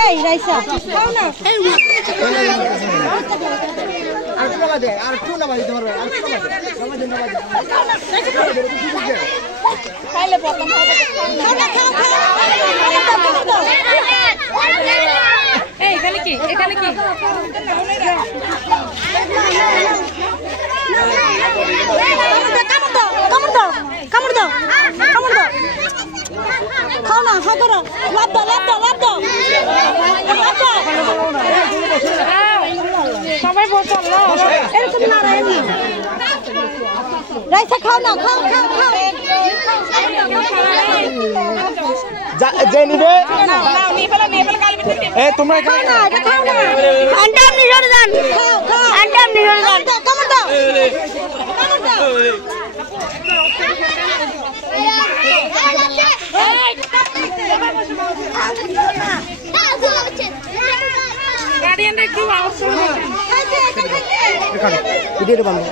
এই রাইসা খাও না আর একটু নামা দে আর একটু নামা দিতে পারবে আর একটু নামা দে খাইলে প্রথম হবে এই এখানে কি কামড় দাও খাও না হাত ধরো লাভ দাও সবাই বসো এরকম না রাইসা খাও না খাও যে নিবে এ তোমরা খাও না আন্টাম নিয়ে যান খাও আন্টাম নিয়ে যান কামড় দাও গার্ডিয়ানরা একটু আওয়াজ করুন ভিডিওটা বন্ধ